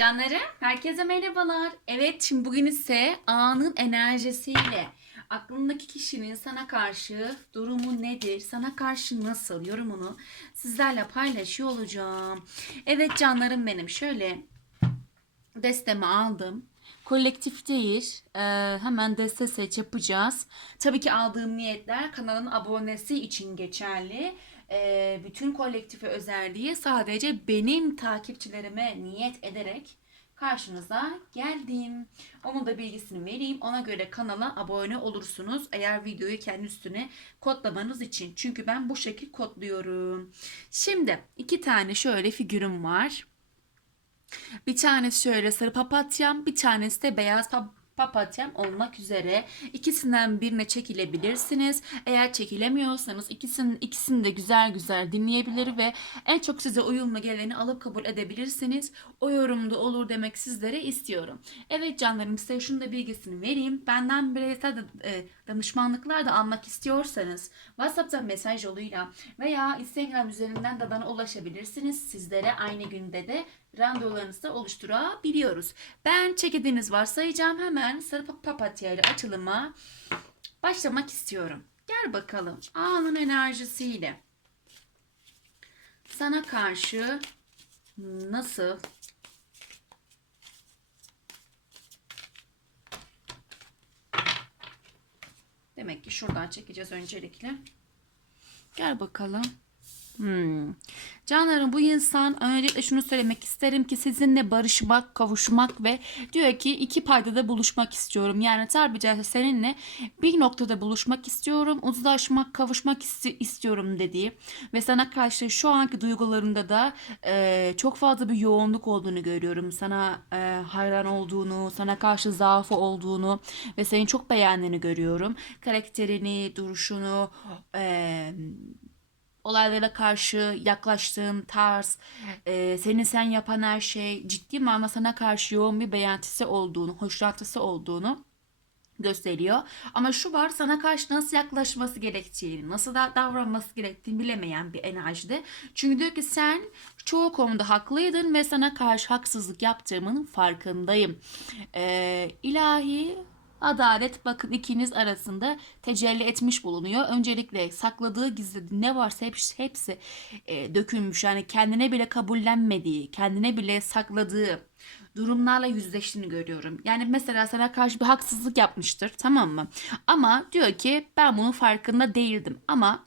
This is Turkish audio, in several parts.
Canlarım, herkese merhabalar. Evet, şimdi bugün ise anın enerjisiyle aklındaki kişinin sana karşı durumu nedir, sana karşı nasıl yorumunu sizlerle paylaşıyor olacağım. Evet canlarım benim, şöyle destemi aldım. Kolektif değil, e, hemen deste seç yapacağız. Tabii ki aldığım niyetler kanalın abonesi için geçerli. E, bütün kolektife özel değil, sadece benim takipçilerime niyet ederek karşınıza geldim. Onun da bilgisini vereyim. Ona göre kanala abone olursunuz. Eğer videoyu kendi üstüne kodlamanız için. Çünkü ben bu şekil kodluyorum. Şimdi iki tane şöyle figürüm var. Bir tanesi şöyle sarı papatyam, bir tanesi de beyaz pa- papatyam olmak üzere. İkisinden birine çekilebilirsiniz. Eğer çekilemiyorsanız ikisinin ikisini de güzel güzel dinleyebilir ve en çok size uyumlu geleni alıp kabul edebilirsiniz. O yorumda olur demek sizlere istiyorum. Evet canlarım size şunu da bilgisini vereyim. Benden bireysel de, e, danışmanlıklar da almak istiyorsanız WhatsApp'tan mesaj yoluyla veya Instagram üzerinden de bana ulaşabilirsiniz. Sizlere aynı günde de randevularınızı da oluşturabiliyoruz. Ben çekidiniz varsayacağım. Hemen sarı pa- papatya ile açılıma başlamak istiyorum. Gel bakalım anın enerjisiyle sana karşı nasıl Demek ki şuradan çekeceğiz öncelikle. Gel bakalım. Hmm. Canlarım bu insan öncelikle şunu söylemek isterim ki sizinle barışmak, kavuşmak ve diyor ki iki paydada buluşmak istiyorum. Yani tabiri caizse seninle bir noktada buluşmak istiyorum, uzlaşmak, kavuşmak isti- istiyorum dediği ve sana karşı şu anki duygularında da e, çok fazla bir yoğunluk olduğunu görüyorum. Sana e, hayran olduğunu, sana karşı zaafı olduğunu ve seni çok beğendiğini görüyorum. Karakterini, duruşunu, e, olaylara karşı yaklaştığın tarz, e, senin sen yapan her şey ciddi manada sana karşı yoğun bir beğentisi olduğunu, hoşlantısı olduğunu gösteriyor. Ama şu var sana karşı nasıl yaklaşması gerektiğini, nasıl da davranması gerektiğini bilemeyen bir enerjide. Çünkü diyor ki sen çoğu konuda haklıydın ve sana karşı haksızlık yaptığımın farkındayım. Ee, ilahi Adalet bakın ikiniz arasında tecelli etmiş bulunuyor. Öncelikle sakladığı gizlediği ne varsa hepsi, hepsi e, dökülmüş. Yani kendine bile kabullenmediği, kendine bile sakladığı durumlarla yüzleştiğini görüyorum. Yani mesela sana karşı bir haksızlık yapmıştır tamam mı? Ama diyor ki ben bunun farkında değildim. Ama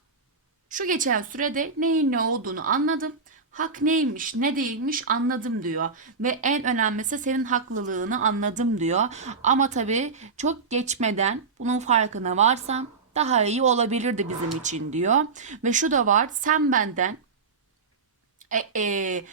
şu geçen sürede neyin ne olduğunu anladım. Hak neymiş, ne değilmiş anladım diyor. Ve en önemlisi senin haklılığını anladım diyor. Ama tabii çok geçmeden bunun farkına varsam daha iyi olabilirdi bizim için diyor. Ve şu da var, sen benden e, e,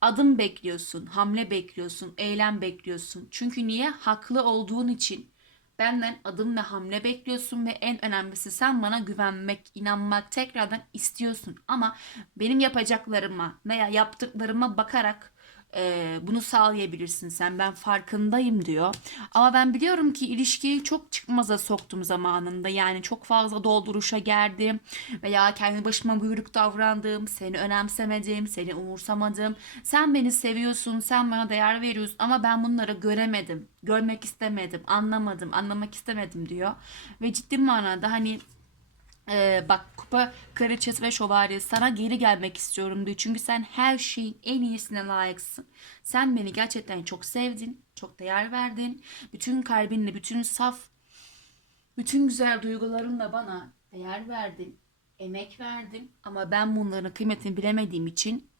adım bekliyorsun, hamle bekliyorsun, eylem bekliyorsun. Çünkü niye? Haklı olduğun için benden adım ve hamle bekliyorsun ve en önemlisi sen bana güvenmek, inanmak tekrardan istiyorsun. Ama benim yapacaklarıma veya yaptıklarıma bakarak e, bunu sağlayabilirsin sen. Ben farkındayım diyor. Ama ben biliyorum ki ilişkiyi çok çıkmaza soktum zamanında. Yani çok fazla dolduruşa gerdim veya kendi başıma buyruk davrandım, seni önemsemedim, seni umursamadım. Sen beni seviyorsun, sen bana değer veriyorsun ama ben bunları göremedim, görmek istemedim, anlamadım, anlamak istemedim diyor. Ve ciddi manada hani ee, bak kupa kraliçesi ve şövalyesi sana geri gelmek istiyorum diyor. Çünkü sen her şeyin en iyisine layıksın. Sen beni gerçekten çok sevdin. Çok değer verdin. Bütün kalbinle, bütün saf, bütün güzel duygularınla bana değer verdin. Emek verdin. Ama ben bunların kıymetini bilemediğim için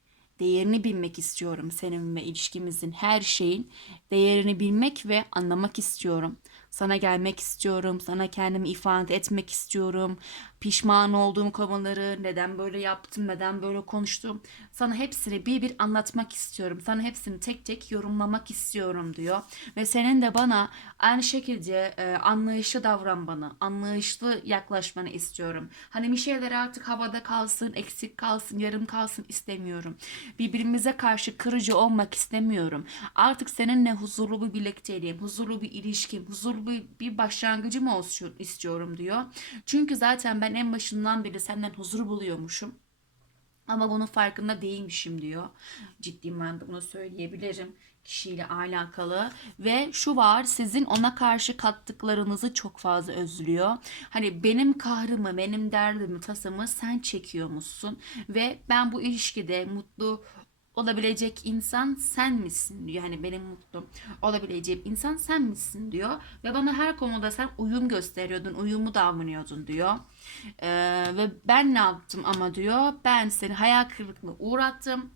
değerini bilmek istiyorum. Senin ve ilişkimizin her şeyin değerini bilmek ve anlamak istiyorum. Sana gelmek istiyorum. Sana kendimi ifade etmek istiyorum. Pişman olduğum konuları, neden böyle yaptım, neden böyle konuştum. Sana hepsini bir bir anlatmak istiyorum. Sana hepsini tek tek yorumlamak istiyorum diyor. Ve senin de bana aynı şekilde e, anlayışlı davran bana. Anlayışlı yaklaşmanı istiyorum. Hani bir şeyler artık havada kalsın, eksik kalsın, yarım kalsın istemiyorum. Birbirimize karşı kırıcı olmak istemiyorum. Artık seninle huzurlu bir birlikteliğim, huzurlu bir ilişkim, huzurlu bir, bir başlangıcım olsun istiyorum diyor. Çünkü zaten ben en başından beri senden huzur buluyormuşum. Ama bunun farkında değilmişim diyor. Ciddi manada bunu söyleyebilirim kişiyle alakalı ve şu var sizin ona karşı kattıklarınızı çok fazla özlüyor. Hani benim kahrımı, benim derdimi, tasamı sen çekiyormuşsun ve ben bu ilişkide mutlu olabilecek insan sen misin diyor. Hani benim mutlu olabileceğim insan sen misin diyor. Ve bana her konuda sen uyum gösteriyordun, uyumlu davranıyordun diyor. Ee, ve ben ne yaptım ama diyor ben seni hayal kırıklığına uğrattım.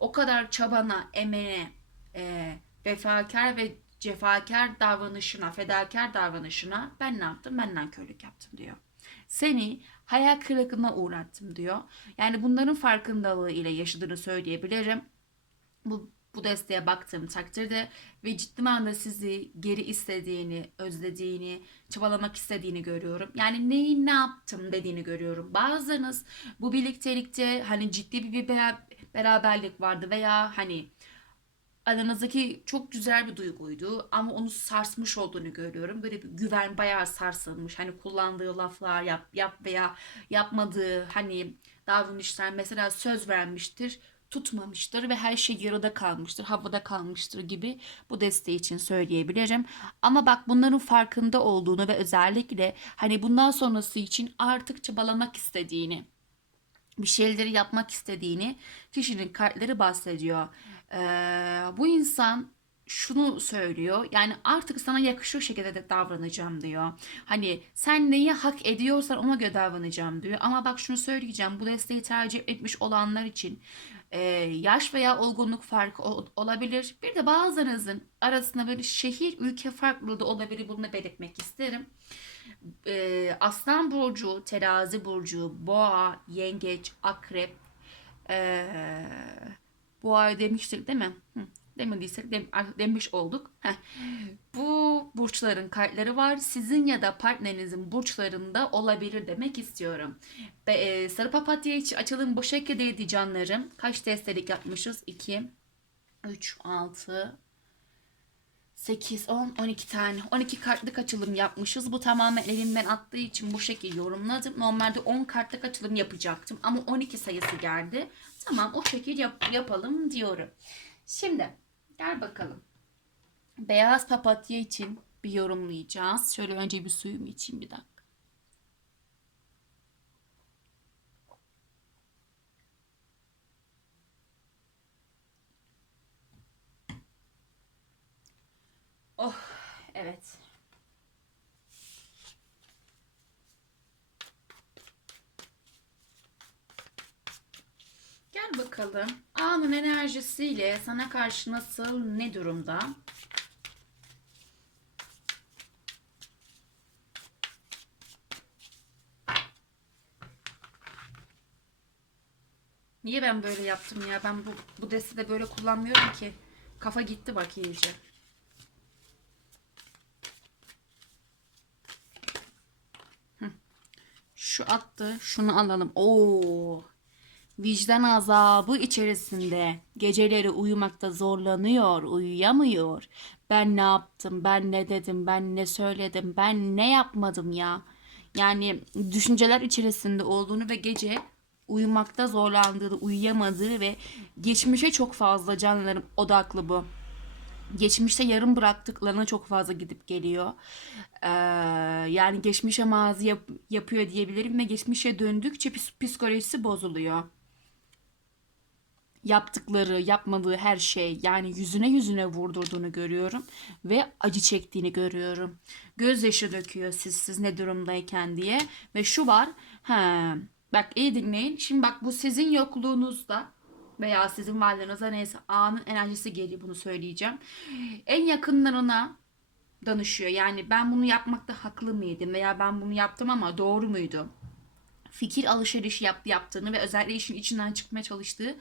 O kadar çabana, emeğine, e, vefakar ve cefakar davranışına, fedakar davranışına ben ne yaptım? Ben nankörlük yaptım diyor. Seni hayal kırıklığına uğrattım diyor. Yani bunların farkındalığı ile yaşadığını söyleyebilirim. Bu, bu desteğe baktığım takdirde ve ciddi manada sizi geri istediğini, özlediğini, çabalamak istediğini görüyorum. Yani neyi ne yaptım dediğini görüyorum. Bazılarınız bu birliktelikte hani ciddi bir, bir bera- beraberlik vardı veya hani aranızdaki çok güzel bir duyguydu ama onu sarsmış olduğunu görüyorum. Böyle bir güven bayağı sarsılmış. Hani kullandığı laflar yap yap veya yapmadığı hani davranışlar mesela söz vermiştir tutmamıştır ve her şey yarıda kalmıştır, havada kalmıştır gibi bu desteği için söyleyebilirim. Ama bak bunların farkında olduğunu ve özellikle hani bundan sonrası için artık çabalamak istediğini, bir şeyleri yapmak istediğini kişinin kartları bahsediyor. Ee, bu insan şunu söylüyor yani artık sana yakışır şekilde de davranacağım diyor. Hani sen neyi hak ediyorsan ona göre davranacağım diyor. Ama bak şunu söyleyeceğim bu desteği tercih etmiş olanlar için e, yaş veya olgunluk farkı ol- olabilir. Bir de bazılarınızın arasında böyle şehir ülke farklılığı da olabilir bunu da belirtmek isterim e, Aslan Burcu, Terazi Burcu, Boğa, Yengeç, Akrep, e, Boğa demiştik değil mi? Hı, demediysek dem- demiş olduk. Heh. Bu burçların kartları var. Sizin ya da partnerinizin burçlarında olabilir demek istiyorum. Be, e, Sarı Papatya için açalım bu şekildeydi canlarım. Kaç destelik yapmışız? 2, 3, 6, 8, 10, 12 tane. 12 kartlık açılım yapmışız. Bu tamamen elimden attığı için bu şekilde yorumladım. Normalde 10 kartlık açılım yapacaktım. Ama 12 sayısı geldi. Tamam o şekilde yap- yapalım diyorum. Şimdi gel bakalım. Beyaz papatya için bir yorumlayacağız. Şöyle önce bir suyumu içeyim bir dakika. Oh evet. Gel bakalım. Anın enerjisiyle sana karşı nasıl, ne durumda? Niye ben böyle yaptım ya? Ben bu, bu destede böyle kullanmıyorum ki. Kafa gitti bak iyice. Şu attı. Şunu alalım. Oo. Vicdan azabı içerisinde geceleri uyumakta zorlanıyor, uyuyamıyor. Ben ne yaptım, ben ne dedim, ben ne söyledim, ben ne yapmadım ya. Yani düşünceler içerisinde olduğunu ve gece uyumakta zorlandığını, uyuyamadığı ve geçmişe çok fazla canlarım odaklı bu geçmişte yarım bıraktıklarına çok fazla gidip geliyor. Ee, yani geçmişe mazi yap- yapıyor diyebilirim ve geçmişe döndükçe psikolojisi bozuluyor. Yaptıkları, yapmadığı her şey yani yüzüne yüzüne vurdurduğunu görüyorum ve acı çektiğini görüyorum. Gözyaşı döküyor siz siz ne durumdayken diye ve şu var. He, bak iyi dinleyin. Şimdi bak bu sizin yokluğunuzda veya sizin varlığınıza neyse anın enerjisi geliyor bunu söyleyeceğim. En yakınlarına danışıyor. Yani ben bunu yapmakta haklı mıydım veya ben bunu yaptım ama doğru muydu? Fikir alışverişi yaptı yaptığını ve özellikle işin içinden çıkmaya çalıştığı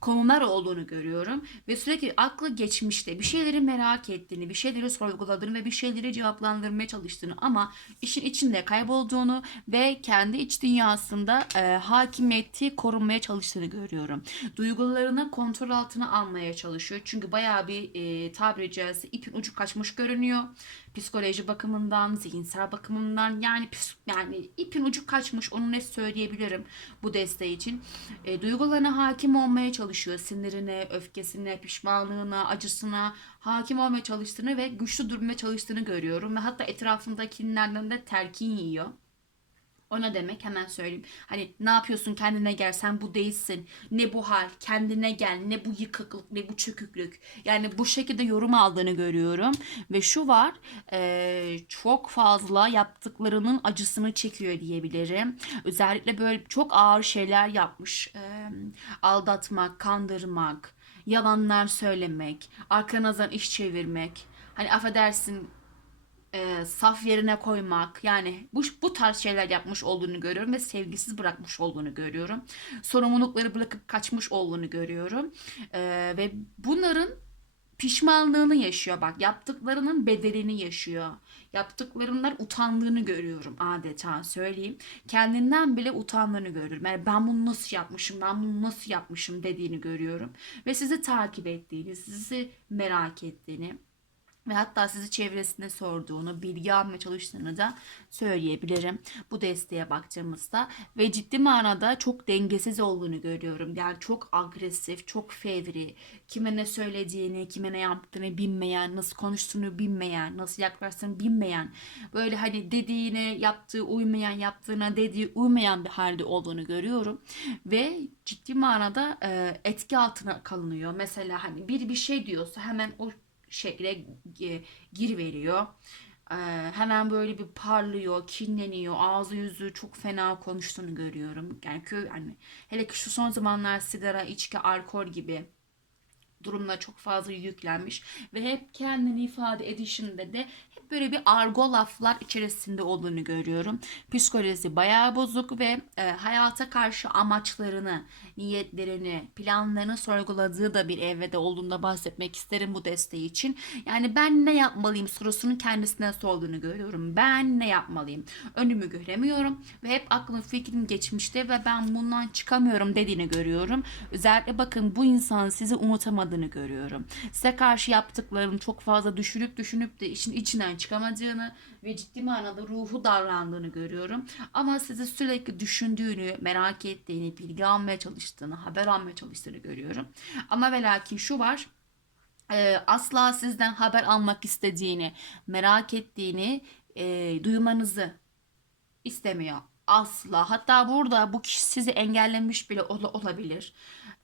konular olduğunu görüyorum. Ve sürekli aklı geçmişte bir şeyleri merak ettiğini, bir şeyleri sorguladığını ve bir şeyleri cevaplandırmaya çalıştığını ama işin içinde kaybolduğunu ve kendi iç dünyasında e, hakimiyeti korunmaya çalıştığını görüyorum. Duygularını kontrol altına almaya çalışıyor. Çünkü bayağı bir e, tabiri caizse ipin ucu kaçmış görünüyor psikoloji bakımından, zihinsel bakımından yani yani ipin ucu kaçmış onu ne söyleyebilirim bu desteği için. E, duygularına hakim olmaya çalışıyor. Sinirine, öfkesine, pişmanlığına, acısına hakim olmaya çalıştığını ve güçlü durmaya çalıştığını görüyorum. Ve hatta etrafındakilerden de telkin yiyor. O ne demek hemen söyleyeyim. Hani ne yapıyorsun kendine gel sen bu değilsin. Ne bu hal kendine gel ne bu yıkıklık ne bu çöküklük. Yani bu şekilde yorum aldığını görüyorum. Ve şu var eee, çok fazla yaptıklarının acısını çekiyor diyebilirim. Özellikle böyle çok ağır şeyler yapmış. Eee, aldatmak, kandırmak, yalanlar söylemek, arkanızdan iş çevirmek. Hani affedersin e, saf yerine koymak yani bu, bu tarz şeyler yapmış olduğunu görüyorum ve sevgisiz bırakmış olduğunu görüyorum. Sorumlulukları bırakıp kaçmış olduğunu görüyorum. E, ve bunların pişmanlığını yaşıyor bak yaptıklarının bedelini yaşıyor. Yaptıklarından utandığını görüyorum adeta söyleyeyim. Kendinden bile utandığını görüyorum. Yani ben bunu nasıl yapmışım, ben bunu nasıl yapmışım dediğini görüyorum. Ve sizi takip ettiğini, sizi merak ettiğini ve hatta sizi çevresinde sorduğunu, bilgi almaya çalıştığını da söyleyebilirim bu desteğe baktığımızda. Ve ciddi manada çok dengesiz olduğunu görüyorum. Yani çok agresif, çok fevri, kime ne söylediğini, kime ne yaptığını bilmeyen, nasıl konuştuğunu bilmeyen, nasıl yaklaştığını bilmeyen, böyle hani dediğine yaptığı uymayan, yaptığına dediği uymayan bir halde olduğunu görüyorum. Ve ciddi manada e, etki altına kalınıyor. Mesela hani bir bir şey diyorsa hemen o şekle gir veriyor. Ee, hemen böyle bir parlıyor, kinleniyor, ağzı yüzü çok fena konuştuğunu görüyorum. Yani kö yani hele ki şu son zamanlar sigara, içki, alkol gibi durumla çok fazla yüklenmiş ve hep kendini ifade edişinde de böyle bir argo laflar içerisinde olduğunu görüyorum. Psikolojisi bayağı bozuk ve e, hayata karşı amaçlarını, niyetlerini, planlarını sorguladığı da bir evrede olduğunda bahsetmek isterim bu desteği için. Yani ben ne yapmalıyım sorusunun kendisine sorduğunu görüyorum. Ben ne yapmalıyım? Önümü göremiyorum ve hep aklım fikrim geçmişte ve ben bundan çıkamıyorum dediğini görüyorum. Özellikle bakın bu insan sizi unutamadığını görüyorum. Size karşı yaptıklarını çok fazla düşünüp düşünüp de işin içinden çıkamadığını ve ciddi manada ruhu davrandığını görüyorum. Ama sizi sürekli düşündüğünü, merak ettiğini, bilgi almaya çalıştığını, haber almaya çalıştığını görüyorum. Ama ve lakin şu var e, asla sizden haber almak istediğini, merak ettiğini e, duymanızı istemiyor. Asla. Hatta burada bu kişi sizi engellemiş bile ola- olabilir.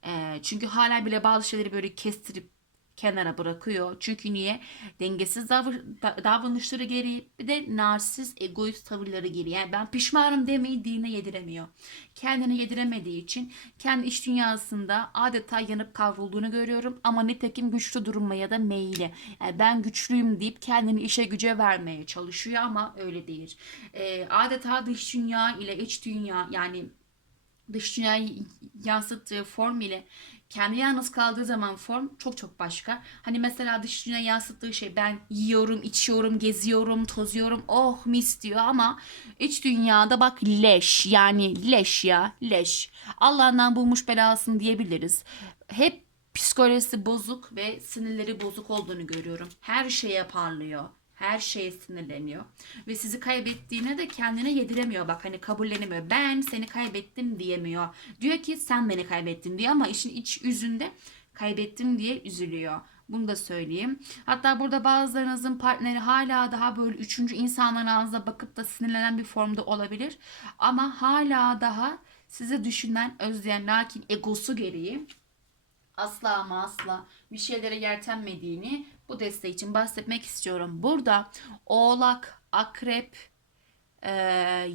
E, çünkü hala bile bazı şeyleri böyle kestirip kenara bırakıyor. Çünkü niye? Dengesiz davr- da- davranışları gereği bir de narsist, egoist tavırları gereği. Yani ben pişmanım demeyi diline yediremiyor. Kendine yediremediği için kendi iç dünyasında adeta yanıp kavrulduğunu görüyorum. Ama nitekim güçlü durmaya da meyili. Yani ben güçlüyüm deyip kendini işe güce vermeye çalışıyor ama öyle değil. Ee, adeta dış dünya ile iç dünya yani dış dünyayı yansıttığı form ile kendi yalnız kaldığı zaman form çok çok başka. Hani mesela dış dünya yansıttığı şey ben yiyorum, içiyorum, geziyorum, tozuyorum. Oh mis diyor ama iç dünyada bak leş yani leş ya leş. Allah'ından bulmuş belasını diyebiliriz. Hep psikolojisi bozuk ve sinirleri bozuk olduğunu görüyorum. Her şeye parlıyor. Her şeye sinirleniyor. Ve sizi kaybettiğine de kendine yediremiyor. Bak hani kabullenemiyor. Ben seni kaybettim diyemiyor. Diyor ki sen beni kaybettin diyor ama işin iç yüzünde kaybettim diye üzülüyor. Bunu da söyleyeyim. Hatta burada bazılarınızın partneri hala daha böyle üçüncü insanların ağzına bakıp da sinirlenen bir formda olabilir. Ama hala daha sizi düşünen, özleyen, lakin egosu gereği asla ama asla bir şeylere yeltenmediğini bu desteği için bahsetmek istiyorum. Burada oğlak, akrep, e,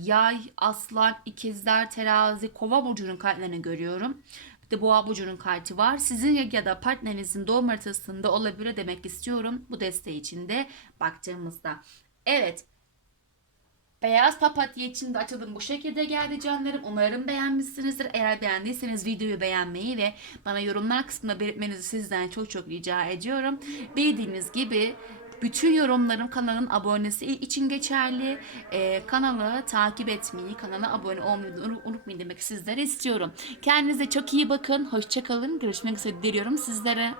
yay, aslan, ikizler, terazi, kova burcunun kartlarını görüyorum. Bir de boğa burcunun kartı var. Sizin ya da partnerinizin doğum haritasında olabilir demek istiyorum. Bu desteği için de baktığımızda. Evet Beyaz papatya için de açılım bu şekilde geldi canlarım. Umarım beğenmişsinizdir. Eğer beğendiyseniz videoyu beğenmeyi ve bana yorumlar kısmında belirtmenizi sizden çok çok rica ediyorum. Bildiğiniz gibi bütün yorumlarım kanalın abonesi için geçerli. Ee, kanalı takip etmeyi, kanala abone olmayı unutmayın demek sizlere istiyorum. Kendinize çok iyi bakın. Hoşçakalın. Görüşmek üzere diliyorum sizlere.